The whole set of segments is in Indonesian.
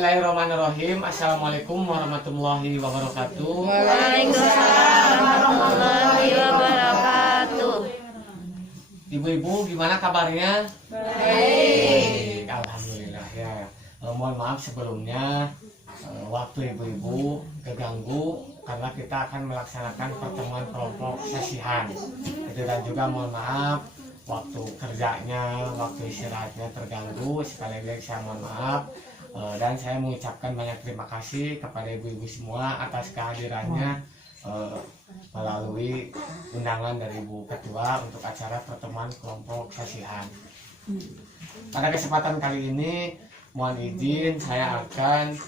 Bismillahirrahmanirrahim. Assalamualaikum warahmatullahi wabarakatuh. Waalaikumsalam warahmatullahi wabarakatuh. Ibu-ibu gimana kabarnya? Baik. Alhamdulillah ya. Mohon maaf sebelumnya waktu ibu-ibu keganggu karena kita akan melaksanakan pertemuan kelompok sesihan. Dan juga mohon maaf waktu kerjanya, waktu istirahatnya terganggu. Sekali lagi saya mohon maaf. Dan saya mengucapkan banyak terima kasih kepada ibu-ibu semua atas kehadirannya melalui undangan dari Ibu Ketua untuk acara pertemuan kelompok sesihan. Pada kesempatan kali ini mohon izin saya akan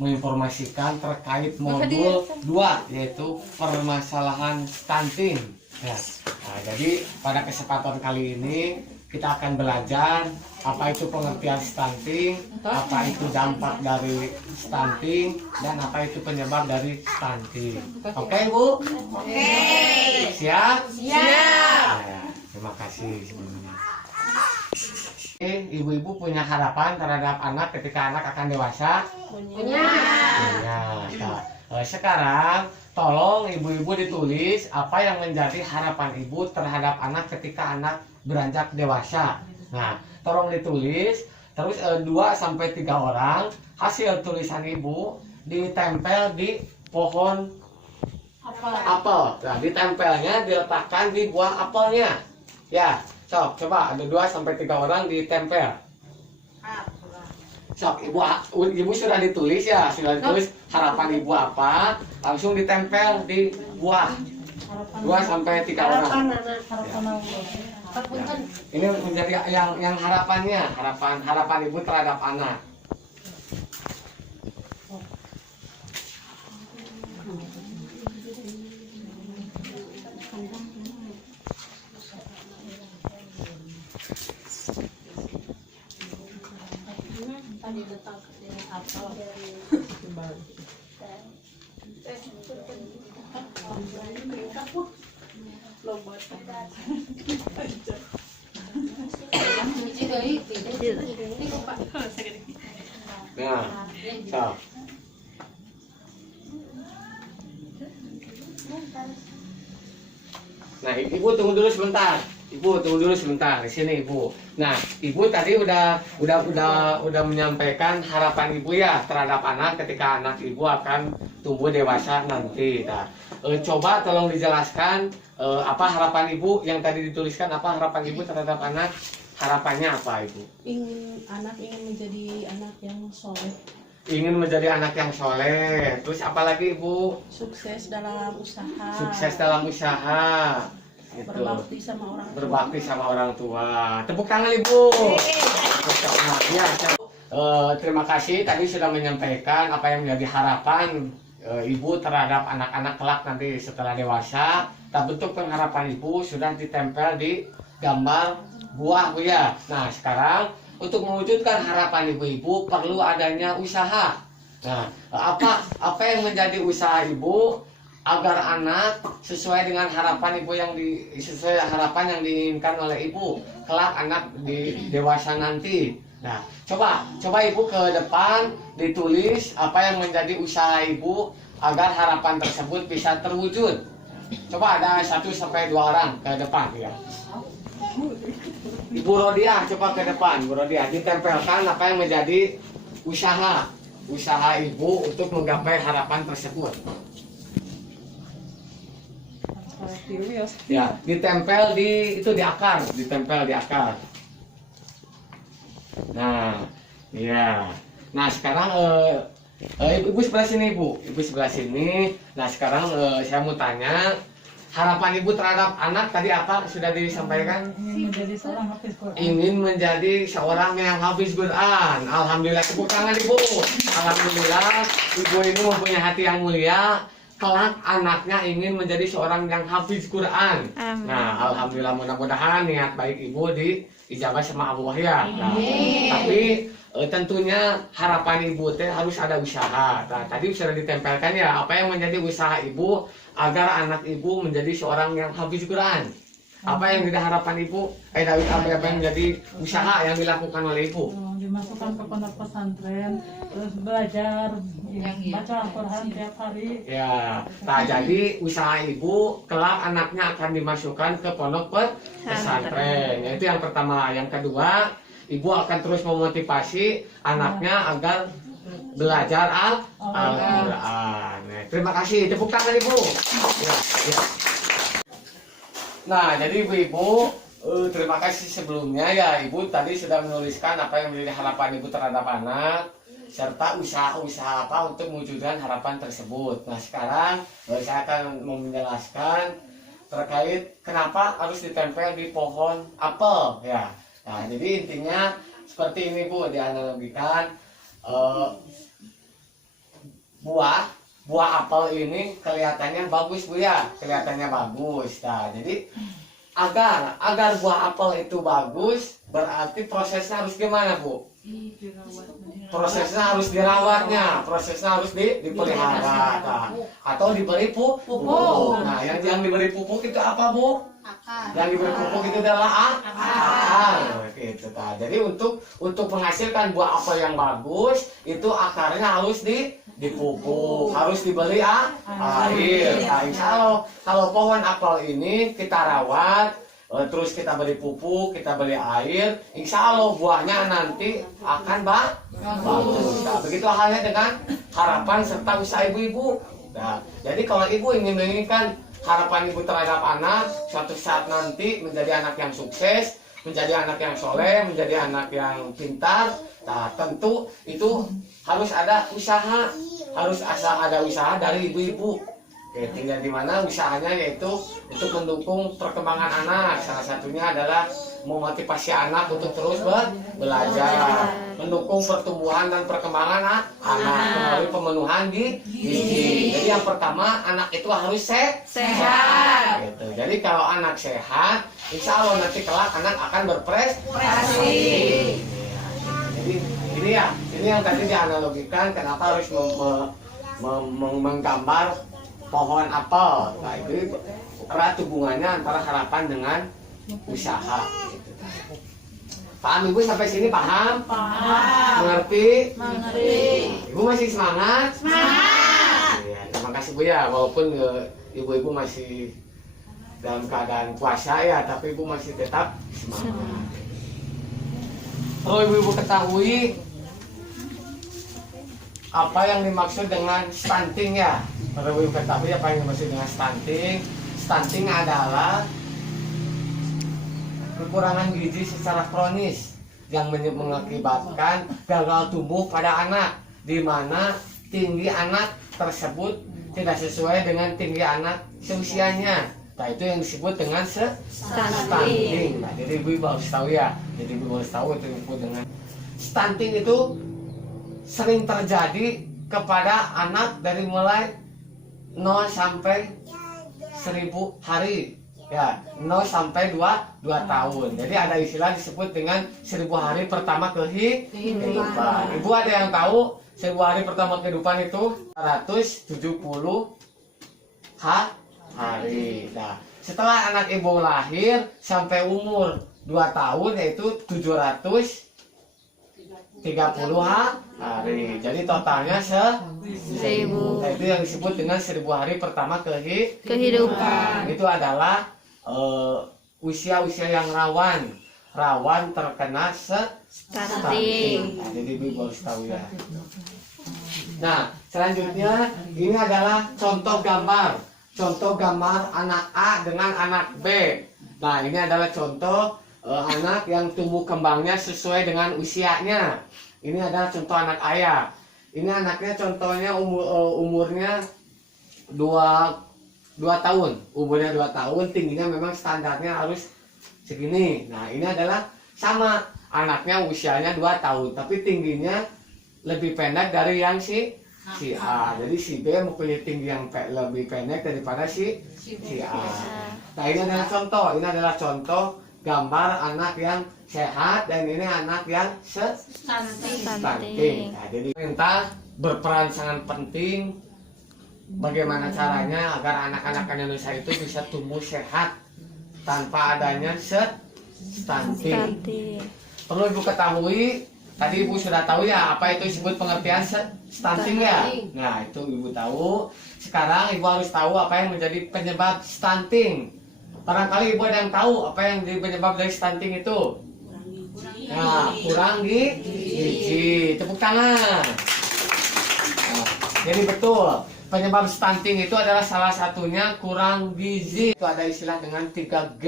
menginformasikan terkait modul 2 yaitu permasalahan stunting ya. Nah, jadi pada kesempatan kali ini kita akan belajar apa itu pengertian stunting, apa itu dampak dari stunting, dan apa itu penyebab dari stunting. Oke, Bu? Oke. Siap? Siap. Ya, terima kasih sebelumnya. Ibu-ibu punya harapan terhadap anak ketika anak akan dewasa? Punya. Punya. Nah, sekarang tolong ibu-ibu ditulis apa yang menjadi harapan ibu terhadap anak ketika anak beranjak dewasa. Nah, tolong ditulis. Terus 2-3 orang hasil tulisan ibu ditempel di pohon apel. Nah, ditempelnya diletakkan di buah apelnya. Ya, sok coba ada 2-3 orang ditempel. Sok ibu sudah ditulis ya, sudah ditulis harapan ibu apa, langsung ditempel di buah. 2-3 orang. Ini menjadi yang harapan ibu terhadap anak. Nah, so. Nah, ibu tunggu dulu sebentar. Ibu tunggu dulu sebentar di sini, Ibu. Nah, Ibu tadi udah menyampaikan harapan Ibu ya terhadap anak ketika anak Ibu akan tumbuh dewasa nanti. Nah, coba tolong dijelaskan apa harapan Ibu yang tadi dituliskan, apa harapan Ibu terhadap anak? Harapannya apa, Ibu? Anak ingin menjadi anak yang soleh. Ingin menjadi anak yang soleh. Terus apalagi, Ibu? Sukses dalam usaha. Sukses dalam usaha. Gitu. Berbakti sama orang tua. Tepuk tangan, Ibu. Nah, ya, terima kasih tadi sudah menyampaikan apa yang menjadi harapan Ibu terhadap anak-anak kelak nanti setelah dewasa. Dan bentuk pengharapan Ibu sudah ditempel di gambar buah, Bu ya. Nah, sekarang untuk mewujudkan harapan ibu-ibu perlu adanya usaha. Nah, apa yang menjadi usaha Ibu agar anak sesuai dengan harapan Ibu sesuai harapan yang diinginkan oleh Ibu kelak anak di dewasa nanti. Nah, coba Ibu ke depan ditulis apa yang menjadi usaha Ibu agar harapan tersebut bisa terwujud. Coba ada 1-2 orang ke depan ya. Ibu Rodiah coba ke depan, Bu Rodiah, ditempelkan apa yang menjadi usaha Ibu untuk menggapai harapan tersebut. Ya, ditempel di akar, Nah, iya. Nah, sekarang Ibu sebelah sini, Bu. Ibu sebelah sini. Nah, sekarang saya mau tanya harapan Ibu terhadap anak tadi apa sudah disampaikan? Ingin menjadi seorang yang hafiz Quran. Alhamdulillah, tepuk tangan Ibu. Alhamdulillah, Ibu ini mempunyai hati yang mulia. Kelak anaknya ingin menjadi seorang yang hafiz Quran. Nah, alhamdulillah, mudah-mudahan niat baik Ibu diijabah sama Allah ya. Nah, tapi tentunya harapan Ibu harus ada usaha. Nah, tadi sudah ditempelkan ya apa yang menjadi usaha Ibu agar anak Ibu menjadi seorang yang hafiz Quran. Apa yang menjadi harapan Ibu? David, apa yang menjadi usaha yang dilakukan oleh Ibu? Dimasukkan ke pondok pesantren, terus belajar baca Al-Quran tiap hari. Ya, nah jadi usaha Ibu kelak anaknya akan dimasukkan ke pondok pesantren. Itu yang pertama. Yang kedua, Ibu akan terus memotivasi anaknya agar belajar Al-Quran. Terima kasih, tepuk tangan Ibu. Ya, ya. Nah, jadi Ibu-Ibu, terima kasih sebelumnya ya. Ibu tadi sudah menuliskan apa yang menjadi harapan Ibu terhadap anak, serta usaha-usaha apa untuk mewujudkan harapan tersebut. Nah, sekarang saya akan menjelaskan terkait kenapa harus ditempel di pohon apel ya. Nah, jadi intinya seperti ini Bu, dianalogikan buah apel ini kelihatannya bagus Bu ya, kelihatannya bagus. Nah, jadi agar buah apel itu bagus, berarti prosesnya harus gimana Bu? Prosesnya harus dirawatnya, prosesnya harus dipelihara, atau diberi pupuk. Nah, yang diberi pupuk itu apa Bu? Yang diberi pupuk itu adalah akar. Gitu. Nah, jadi untuk menghasilkan buah apel yang bagus, itu akarnya harus dipupuk, harus diberi air. Nah, insya Allah kalau pohon apel ini kita rawat, terus kita beri pupuk, kita beri air, insya Allah buahnya nanti akan bagus. Nah, begitu halnya dengan harapan serta usaha ibu-ibu. Nah, jadi kalau ibu ingin menginginkan harapan ibu terhadap anak suatu saat nanti menjadi anak yang sukses, menjadi anak yang soleh, menjadi anak yang pintar, nah tentu itu harus ada usaha, harus ada usaha dari ibu-ibu. Tinggal di mana usahanya, yaitu untuk mendukung perkembangan anak. Salah satunya adalah memotivasi anak untuk terus belajar, mendukung pertumbuhan dan perkembangan anak melalui pemenuhan gizi. Jadi yang pertama, anak itu harus sehat. Gitu. Jadi kalau anak sehat, insya Allah nanti kelak anak akan berprestasi. Jadi ini yang tadi dianalogikan kenapa harus menggambar pohon apel. Nah, itu erat hubungannya antara harapan dengan usaha. Paham Ibu sampai sini? Paham? Mengerti? Ibu masih semangat? Ya, terima kasih Bu ya. Walaupun ibu-ibu masih dalam keadaan puasa ya, tapi Ibu masih tetap semangat. Perlu ibu-ibu ketahui apa yang dimaksud dengan stunting ya. Perlu ibu ketahui apa yang dimaksud dengan stunting. Stunting adalah kekurangan gizi secara kronis yang mengakibatkan gagal tumbuh pada anak, di mana tinggi anak tersebut tidak sesuai dengan tinggi anak seusianya. Nah, itu yang disebut dengan stunting. Nah, jadi ibu harus tahu ya. Jadi ibu harus tahu itu disebut dengan stunting. Itu sering terjadi kepada anak dari mulai 0 sampai 1000 hari. Ya, 0 sampai 2 tahun. Jadi ada istilah disebut dengan 1000 hari pertama kehidupan. Ibu ada yang tahu 1000 hari pertama kehidupan itu 170 hari. Nah, setelah anak ibu lahir sampai umur 2 tahun yaitu 730 hari. Jadi totalnya 1000. Nah, itu yang disebut dengan 1000 hari pertama kehidupan. Itu adalah usia-usia yang rawan terkena stunting. Nah, jadi ibu harus tahu ya. Nah, selanjutnya ini adalah contoh gambar anak A dengan anak B. Nah, ini adalah contoh anak yang tumbuh kembangnya sesuai dengan usianya. Ini adalah contoh anak ayah. Ini anaknya contohnya umurnya 2 tahun. Umurnya 2 tahun, tingginya memang standarnya harus segini. Nah, ini adalah sama, anaknya usianya 2 tahun, tapi tingginya lebih pendek dari yang si A. Jadi si B mempunyai tinggi yang lebih pendek daripada si A. Nah, ini adalah contoh gambar anak yang sehat, dan ini anak yang stunting. Nah, jadi pemerintah berperan sangat penting bagaimana caranya agar anak-anak Indonesia itu bisa tumbuh sehat, tanpa adanya stunting. Stunting. Perlu Ibu ketahui, tadi Ibu sudah tahu ya apa itu disebut pengertian stunting ya. Nah itu Ibu tahu. Sekarang Ibu harus tahu apa yang menjadi penyebab stunting. Barangkali Ibu ada yang tahu apa yang jadi penyebab dari stunting itu. Nah, kurang gizi. Tepuk tangan. Nah, jadi betul, penyebab stunting itu adalah salah satunya kurang gizi. Itu ada istilah dengan 3G.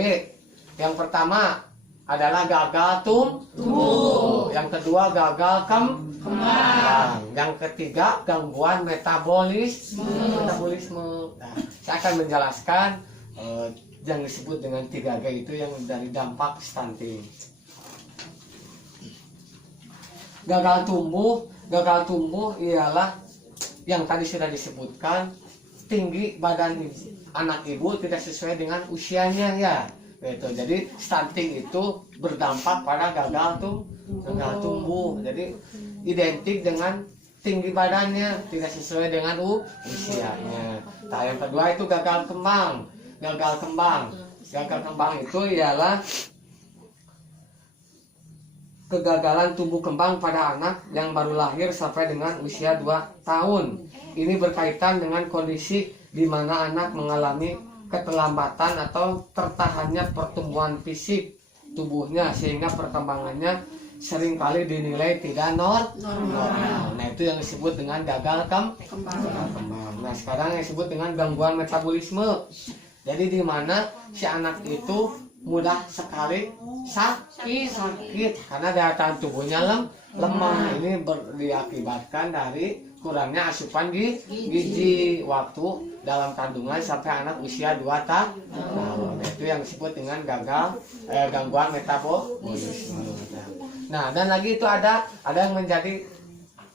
Yang pertama adalah gagal tumbuh. Yang kedua gagal kembang. Yang ketiga gangguan metabolisme. Nah, saya akan menjelaskan yang disebut dengan 3G itu yang dari dampak stunting. Gagal tumbuh ialah yang tadi sudah disebutkan, tinggi badan anak ibu tidak sesuai dengan usianya ya. Gitu. Jadi stunting itu berdampak pada gagal tumbuh. Jadi identik dengan tinggi badannya tidak sesuai dengan usianya. Nah, yang kedua itu gagal kembang. Gagal kembang itu ialah kegagalan tumbuh kembang pada anak yang baru lahir sampai dengan usia 2 tahun. Ini berkaitan dengan kondisi di mana anak mengalami keterlambatan atau tertahannya pertumbuhan fisik tubuhnya sehingga perkembangannya seringkali dinilai tidak normal. Nah itu yang disebut dengan gagal kembang. Nah sekarang yang disebut dengan gangguan metabolisme. Jadi di mana si anak itu mudah sekali sakit karena daya tahan tubuhnya lemah. Ini diakibatkan dari kurangnya asupan gizi waktu dalam kandungan sampai anak usia 2 tahun. Nah, itu yang disebut dengan gangguan metabolisme. Nah, dan lagi itu ada yang menjadi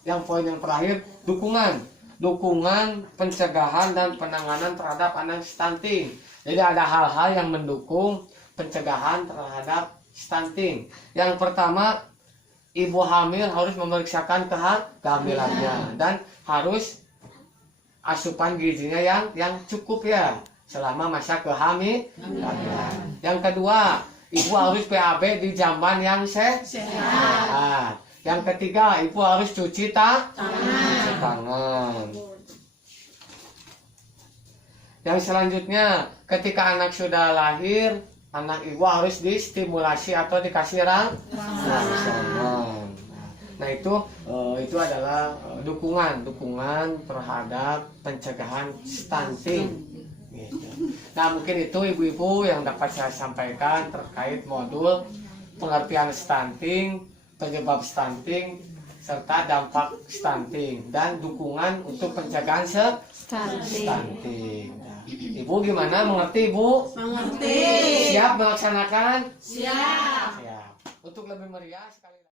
yang poin yang terakhir, dukungan pencegahan dan penanganan terhadap anak stunting. Jadi ada hal-hal yang mendukung pencegahan terhadap stunting. Yang pertama, ibu hamil harus memeriksakan kehamilannya dan harus asupan gizinya yang cukup ya selama masa kehamilan. Yang kedua, ibu harus PAB di jamban yang sehat. Yang ketiga, ibu harus cuci tangan. Yang selanjutnya, ketika anak sudah lahir, anak ibu harus distimulasi atau dikasih rangsangan. Nah itu adalah dukungan terhadap pencegahan stunting. Gitu. Nah mungkin itu ibu-ibu yang dapat saya sampaikan terkait modul pengertian stunting, penyebab stunting, serta dampak stunting dan dukungan untuk pencegahan stunting. Ibu gimana? Mengerti Ibu? Mengerti. Siap melaksanakan? Siap. Siap. Untuk lebih meriah sekali.